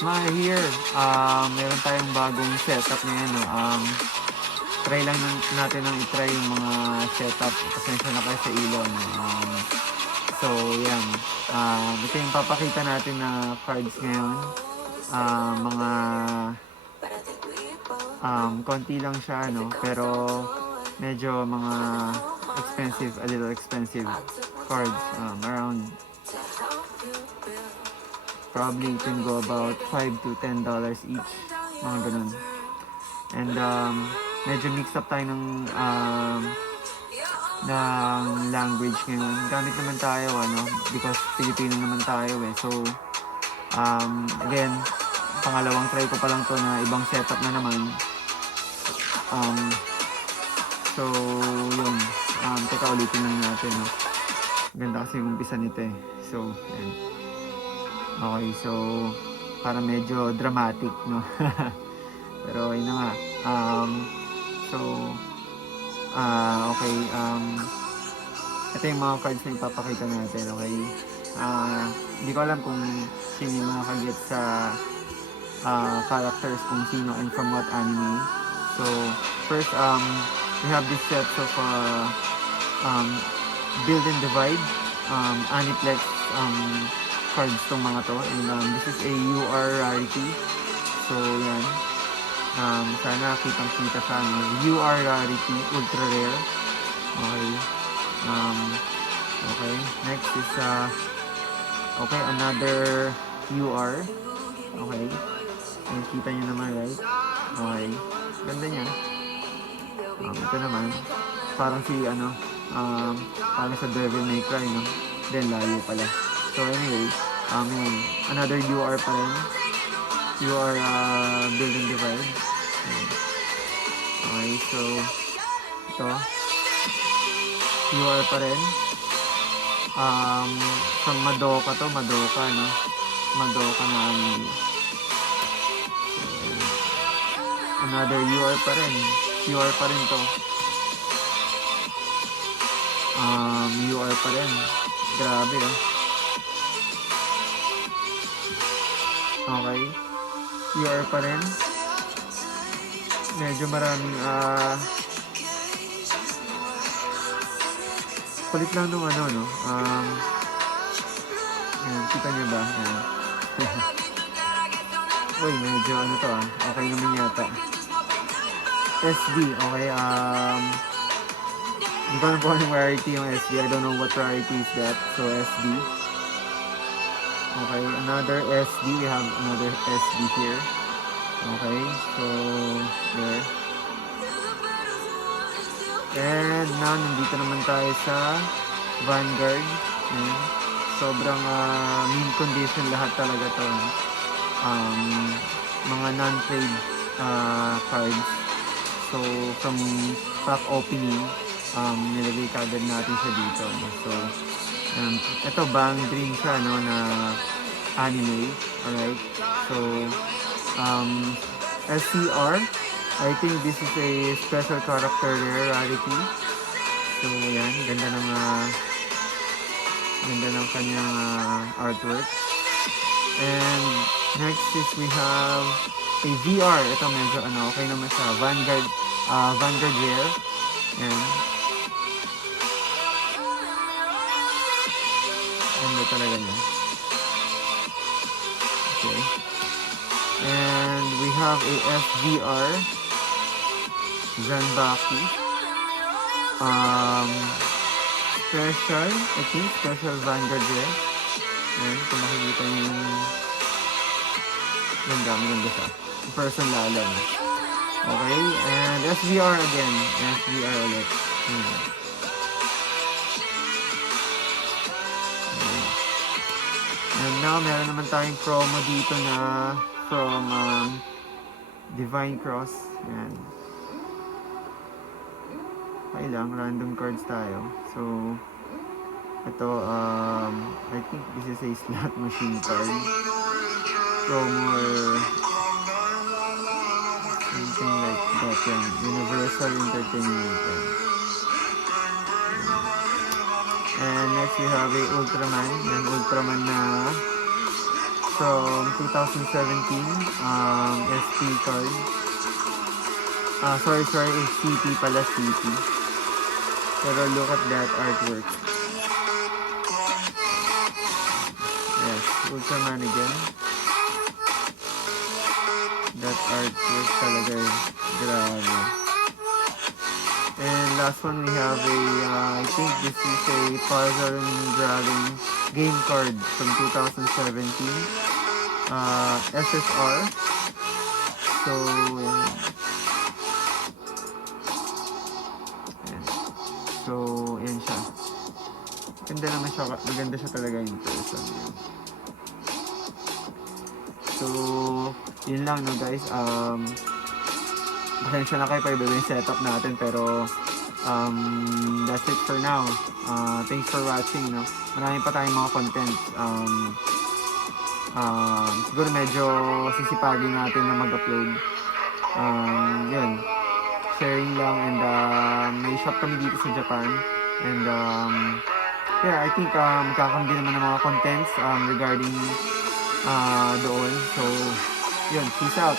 Mga here, meron tayong bagong setup ngayon, no? Try lang natin ang itry yung mga setup. Pasensya na kayo sa ilaw, no? So, yan. Ito yung papakita natin na cards ngayon. Mga konti lang siya, no? Pero medyo mga expensive, a little expensive cards. Around probably it can go about $5 to $10 each, mga ganun. And medyo mix up tayo ng language ngayon. Gamit naman tayo, because Filipino naman tayo eh. So, again, pangalawang try ko pa lang to na ibang setup na naman. So, yun. Teka, ulitin lang natin, no? Ganda kasi yung umpisa nito eh. So, yan. Okay, so para medyo dramatic, no? Pero yun na nga. Okay. Ito yung mga cards na ipapakita natin, okay? Hindi ko alam kung sino yung mga kaget sa characters, kung sino and from what anime. So, first, we have this set of Build and Divide, Aniplex, cards tong mga to, and this is a UR rarity. So yan, sana kitang-kita sa UR rarity, ultra rare. Okay. Okay, next is okay, another UR. Okay, nakita nyo naman, right? Okay, ganda niya. Ito naman parang si parang sa Devil May Cry, no? Then layo pala. So anyway, another UR pa rin. UR Build and Divide. Okay, so ito. UR pa rin. From Madoka to, Madoka, no? Madoka na another UR pa rin. UR pa rin to. UR pa rin. Grabe, oh. Okay. UR pa rin. Medyo maraming palit lang nung no? Ayan, kita niyo ba? Ayan. Uy, medyo to okay naman yata. SD, okay, hindi ko alam po anong rarity yung SD. I don't know what rarity is that. So, SD. Okay, another SD. We have another SD here. Okay, so there. And now, nandito naman tayo sa Vanguard. Ayan. Sobrang mint condition lahat talaga to. Mga non-trade cards. So, from pack opening, nilagay kagad natin siya dito. So, ito bang dream siya, no, na anime. Alright. So, SCR, I think this is a special character rare rarity. So, yan. Ganda ng kanyang artwork. And next is we have a VR. Ito medyo okay naman siya. Vanguard rare. And ganda talaga niya. Okay. And we have a FVR Zanbaki. Special, I think, special Vanguard rare. Ayan, kung makikita niyo yung ganda siya. Person lalo. Okay, and SVR again. SVR ulit. And now, meron naman tayong promo dito na from Divine Cross. Ayan. Okay lang, random cards tayo. So, ito, I think this is a slot machine card. Promo or something like that. Yan. Universal Entertainment. And next we have a Ultraman. Yan, Ultraman na from 2017, SP card. Sorry, CP pala, CP. Pero look at that artwork. Yes, Ultraman again. That artwork talaga eh. Grabe. And last one we have a, I think this is a Puzzle and Dragon game card from 2017. SSR. So, yan. So, yan siya. Maganda naman siya, maganda siya talaga in person. Yan. So, yun lang no guys. Pasensya na kayo pa iba yung setup natin pero that's it for now. Thanks for watching. No? Marami pa tayong mga content. Siguro medyo sisipagin natin na mag-upload. Yun. Sharing lang and may shop kami dito sa Japan. And yeah, I think magkakaroon din naman ng mga contents regarding doon. So, yun. Peace out.